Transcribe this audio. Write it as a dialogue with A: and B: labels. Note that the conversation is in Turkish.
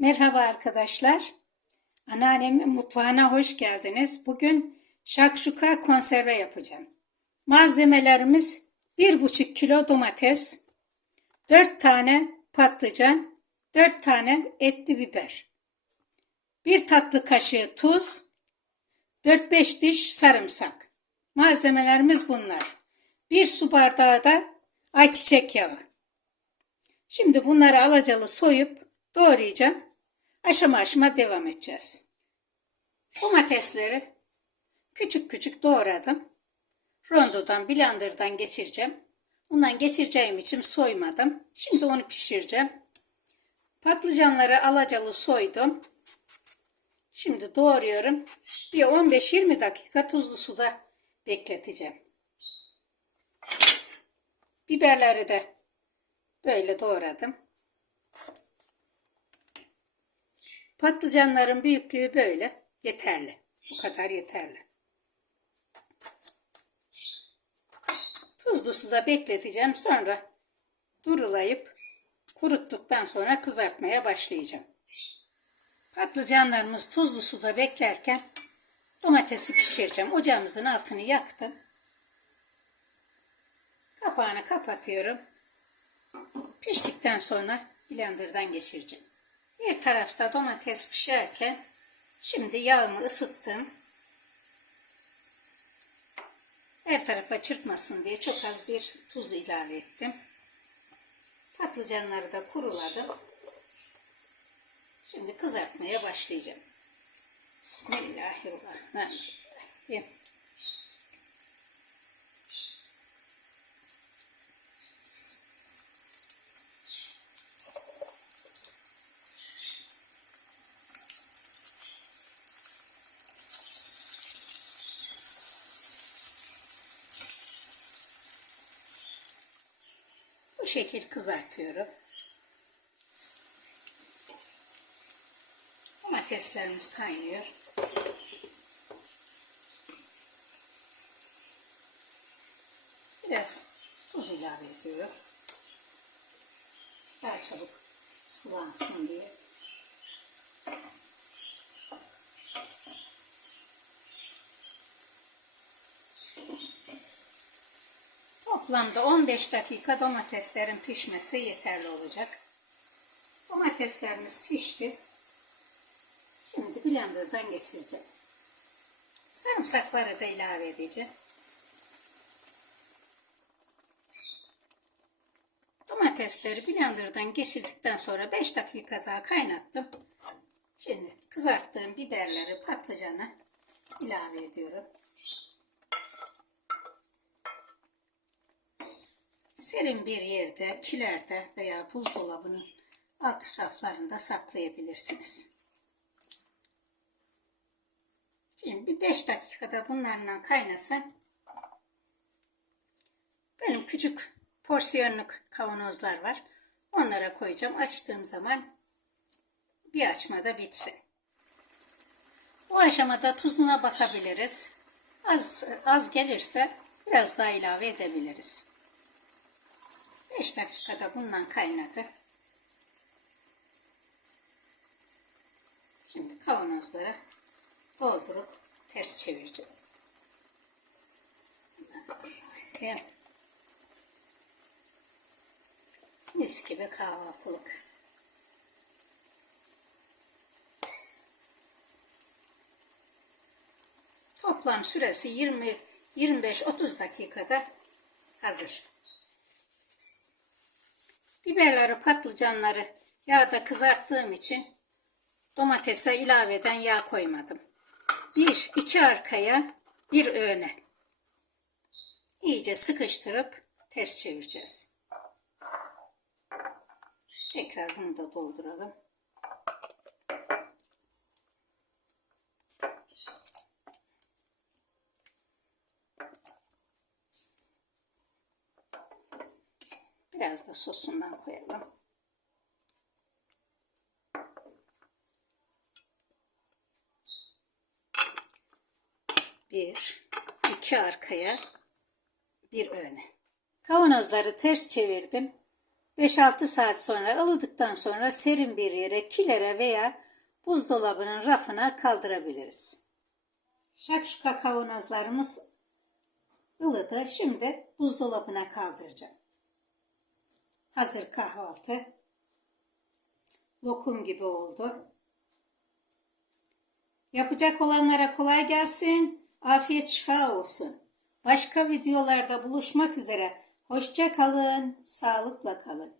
A: Merhaba arkadaşlar. Anneannemin mutfağına hoş geldiniz. Bugün şakşuka konserve yapacağım. Malzemelerimiz 1,5 kilo domates, 4 tane patlıcan, 4 tane etli biber, 1 tatlı kaşığı tuz, 4-5 diş sarımsak. Malzemelerimiz bunlar. 1 su bardağı da ayçiçek yağı. Şimdi bunları alacalı soyup doğrayacağım. Aşama aşama devam edeceğiz. Domatesleri küçük küçük doğradım. Rondodan, blenderdan geçireceğim. Bundan geçireceğim için soymadım. Şimdi onu pişireceğim. Patlıcanları alacalı soydum. Şimdi doğruyorum. Bir 15-20 dakika tuzlu suda bekleteceğim. Biberleri de böyle doğradım. Patlıcanların büyüklüğü böyle. Yeterli. Bu kadar yeterli. Tuzlu suda bekleteceğim. Sonra durulayıp kuruttuktan sonra kızartmaya başlayacağım. Patlıcanlarımız tuzlu suda beklerken domatesi pişireceğim. Ocağımızın altını yaktım. Kapağını kapatıyorum. Piştikten sonra blenderdan geçireceğim. Bir tarafta domates pişerken şimdi yağımı ısıttım. Her tarafa çırpmasın diye çok az bir tuz ilave ettim. Patlıcanları da kuruladım. Şimdi kızartmaya başlayacağım. Bismillahirrahmanirrahim. Şekil kızartıyorum. Domateslerimiz kaynıyor. Biraz tuz ilave ediyorum. Daha çabuk sulansın diye. Toplamda 15 dakika domateslerin pişmesi yeterli olacak. Domateslerimiz pişti. Şimdi blenderdan geçireceğim. Sarımsakları da ilave edeceğim. Domatesleri blenderdan geçirdikten sonra 5 dakika daha kaynattım. Şimdi kızarttığım biberleri, patlıcanı ilave ediyorum. Serin bir yerde, kilerde veya buzdolabının alt raflarında saklayabilirsiniz. Şimdi bir 5 dakikada bunlarla kaynasın. Benim küçük porsiyonluk kavanozlar var. Onlara koyacağım. Açtığım zaman bir açmada bitsin. Bu aşamada tuzuna bakabiliriz. Az, az gelirse biraz daha ilave edebiliriz. 5 dakikada bundan kaynadı. Şimdi kavanozlara doldurup ters çevireceğim. Mis gibi kahvaltılık. Toplam süresi 20 25-30 dakikada hazır. Biberleri, patlıcanları yağda kızarttığım için domatese ilaveden yağ koymadım. Bir, iki arkaya, bir öne. İyice sıkıştırıp ters çevireceğiz. Tekrar bunu da dolduralım. Biraz da sosundan koyalım. Bir, iki arkaya, bir öne. Kavanozları ters çevirdim. 5-6 saat sonra ılıdıktan sonra serin bir yere, kilere veya buzdolabının rafına kaldırabiliriz. Şakşuka kavanozlarımız ılıdı. Şimdi buzdolabına kaldıracağım. Hazır kahvaltı. Lokum gibi oldu. Yapacak olanlara kolay gelsin. Afiyet şifa olsun. Başka videolarda buluşmak üzere. Hoşça kalın, sağlıkla kalın.